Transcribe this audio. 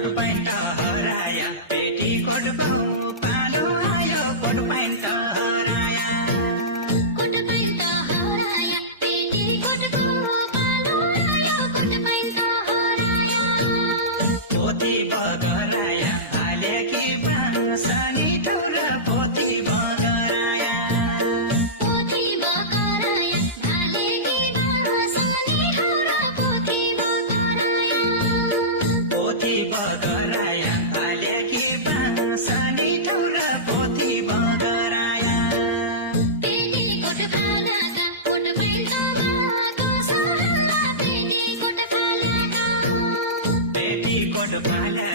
coat pant हराया petticoat पाउनु पालो आयो कोट पैंट हराया कोट पैंट हराया पेटीकोट पाउनु पालो आयो कोट पैंट हराया पोथी बगराया हालेकी बाँसनी ठौरा पोथी बगराया पोथी बगराया हालेकी बाँसनी ठौरा पोथी बगराया पोथी बगराया हालेकी बाँसनी ठौरा पोथी बगराया पेटीकोट फालाका कोट पैंट भएको सहारा पेटीकोट फालाका पेटीकोट फाला